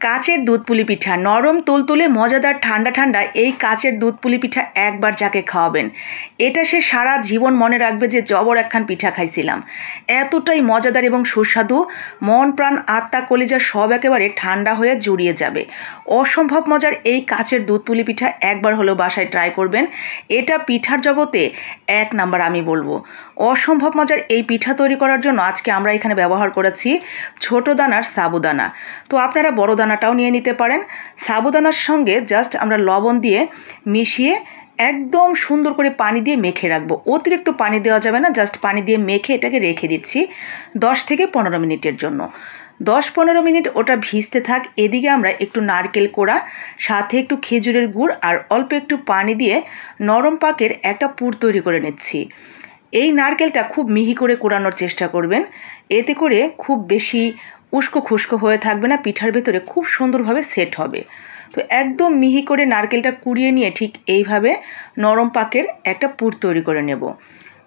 কাচের দুধ পুলি পিঠা নরম তুলতুলে মজাদার ঠান্ডা ঠান্ডা এই কাচের দুধ পুলি পিঠা একবার যাকে খাওয়াবেন এটা সে সারা জীবন মনে রাখবে যে জবর একখান পিঠা খাইছিলাম। এতটাই মজাদার এবং সুস্বাদু, মন প্রাণ আত্মা কলিজা সব একেবারে ঠান্ডা হয়ে জুড়িয়ে যাবে। অসম্ভব মজার এই কাচের দুধ পুলি পিঠা একবার হলেও বাসায় ট্রাই করবেন। এটা পিঠার জগতে এক নাম্বার আমি বলবো। অসম্ভব মজার এই পিঠা তৈরি করার জন্য আজকে আমরা এখানে ব্যবহার করেছি ছোট দানার সাবুদানা। তো আপনারা বড় দানাটাও নিয়ে নিতে পারেন। সাবুদানার সঙ্গে জাস্ট আমরা লবণ দিয়ে মিশিয়ে একদম সুন্দর করে পানি দিয়ে মেখে রাখবো। অতিরিক্ত পানি দেওয়া যাবে না, জাস্ট পানি দিয়ে মেখে এটাকে রেখে দিচ্ছি 10 থেকে 15 মিনিটের জন্য। 10-15 মিনিট ওটা ভিজতে থাক। এদিকে আমরা একটু নারকেল কোড়া, সাথে একটু খেজুরের গুড় আর অল্প একটু পানি দিয়ে নরম পাকের একটা পুর তৈরি করে নিচ্ছি। এই নারকেলটা খুব মিহি করে কোড়ানোর চেষ্টা করবেন, এতে করে খুব বেশি উস্কো খুস্কো হয়ে থাকবে না, পিঠার ভেতরে খুব সুন্দরভাবে সেট হবে। তো একদম মিহি করে নারকেলটা কুড়িয়ে নিয়ে ঠিক এইভাবে নরম পাকের একটা পুর তৈরি করে নেব।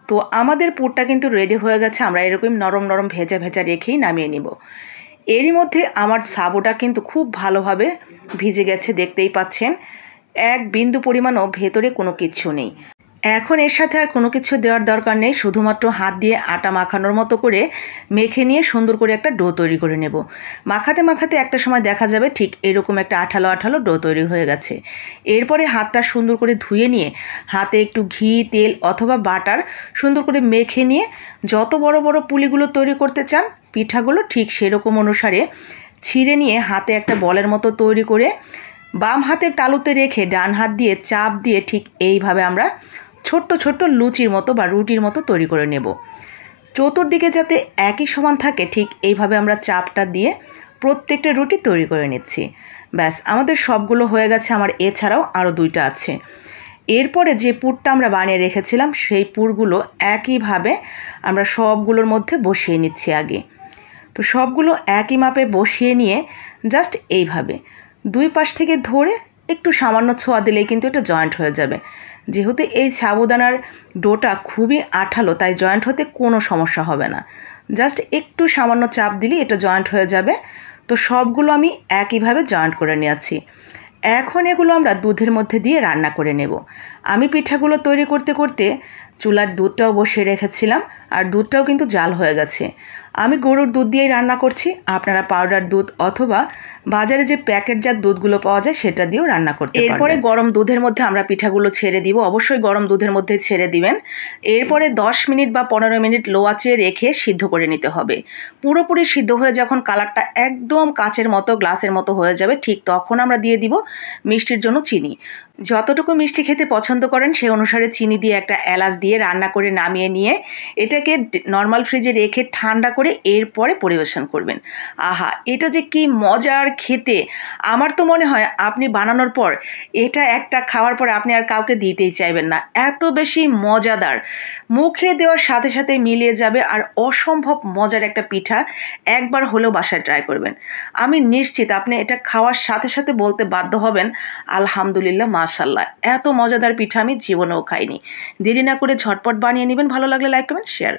তো আমাদের পুরটা কিন্তু রেডি হয়ে গেছে। আমরা এরকম নরম নরম ভেজা ভেজা রেখেই নামিয়ে নিব। এরই মধ্যে আমার সাবুটা কিন্তু খুব ভালোভাবে ভিজে গেছে, দেখতেই পাচ্ছেন। এক বিন্দু পরিমাণও ভেতরে কোনো কিছু নেই। এখন এর সাথে আর কোনো কিছু দেওয়ার দরকার নেই, শুধুমাত্র হাত দিয়ে আটা মাখানোর মতো করে মেখে নিয়ে সুন্দর করে একটা ডো তৈরি করে নেব। মাখাতে মাখাতে একটা সময় দেখা যাবে ঠিক এরকম একটা আঠালো আঠালো ডো তৈরি হয়ে গেছে। এরপরে হাতটা সুন্দর করে ধুয়ে নিয়ে হাতে একটু ঘি, তেল অথবা বাটার সুন্দর করে মেখে নিয়ে যত বড় বড় পুলিগুলো তৈরি করতে চান পিঠাগুলো ঠিক সেরকম অনুসারে ছিঁড়ে নিয়ে হাতে একটা বলের মতো তৈরি করে বাম হাতের তালুতে রেখে ডান হাত দিয়ে চাপ দিয়ে ঠিক এইভাবে আমরা ছোট্ট ছোট্ট লুচির মতো বা রুটির মতো তৈরি করে নেব। চতুর্দিকে যাতে একই সমান থাকে ঠিক এইভাবে আমরা চাপটা দিয়ে প্রত্যেকটা রুটি তৈরি করে নিচ্ছি। ব্যাস, আমাদের সবগুলো হয়ে গেছে। আমার এছাড়াও আরও 2টা আছে। এরপরে যে পুরটা আমরা বানিয়ে রেখেছিলাম সেই পুরগুলো একইভাবে আমরা সবগুলোর মধ্যে বসিয়ে নিচ্ছি আগে। তো সবগুলো একই মাপে বসিয়ে নিয়ে জাস্ট এইভাবে 2 পাশ থেকে ধরে একটু সামান্য ছোঁয়া দিলেই কিন্তু এটা জয়েন্ট হয়ে যাবে। যেহেতু এই সাবুদানার ডোটা খুবই আঠালো, তাই জয়েন্ট হতে কোনো সমস্যা হবে না। জাস্ট একটু সামান্য চাপ দিলেই এটা জয়েন্ট হয়ে যাবে। তো সবগুলো আমি একইভাবে জয়েন্ট করে নিয়েছি। এখন এগুলো আমরা দুধের মধ্যে দিয়ে রান্না করে নেব। আমি পিঠাগুলো তৈরি করতে করতে চুলার দুধটাও বসিয়ে রেখেছিলাম, আর দুধটাও কিন্তু জাল হয়ে গেছে। আমি গরুর দুধ দিয়েই রান্না করছি। আপনারা পাউডার দুধ অথবা বাজারে যে প্যাকেটজাত দুধগুলো পাওয়া যায় সেটা দিয়েও রান্না করতে পারবেন। এরপরে গরম দুধের মধ্যে আমরা পিঠাগুলো ছেড়ে দিব। অবশ্যই গরম দুধের মধ্যে ছেড়ে দিবেন। এরপরে 10 মিনিট বা 15 মিনিট লো আঁচে রেখে সিদ্ধ করে নিতে হবে। পুরোপুরি সিদ্ধ হয়ে যখন কালারটা একদম কাচের মতো, গ্লাসের মতো হয়ে যাবে, ঠিক তখন আমরা দিয়ে দিব মিষ্টির জন্য চিনি। যতটুকু মিষ্টি খেতে পছন্দ করেন সেই অনুসারে চিনি দিয়ে একটা এলাচ দিয়ে রান্না করে নামিয়ে নিয়ে এটাকে নর্মাল ফ্রিজে রেখে ঠান্ডা করে এরপরে পরিবেশন করবেন। আহা, এটা যে কি মজার খেতে! আমার তো মনে হয় আপনি বানানোর পর এটা একটা খাওয়ার পর আপনি আর কাউকে দিতেই চাইবেন না, এত বেশি মজাদার। মুখে দেওয়ার সাথে সাথে মিলিয়ে যাবে। আর অসম্ভব মজার একটা পিঠা, একবার হলেও বাসায় ট্রাই করবেন। আমি নিশ্চিত আপনি এটা খাওয়ার সাথে সাথে বলতে বাধ্য হবেন আলহামদুলিল্লাহ, মাশাআল্লাহ। এত মজাদার পিঠা আমি জীবনেও খাইনি। দেরি না করে ঝটপট বানিয়ে নেবেন। ভালো লাগলে লাইক কমেন্ট শেয়ার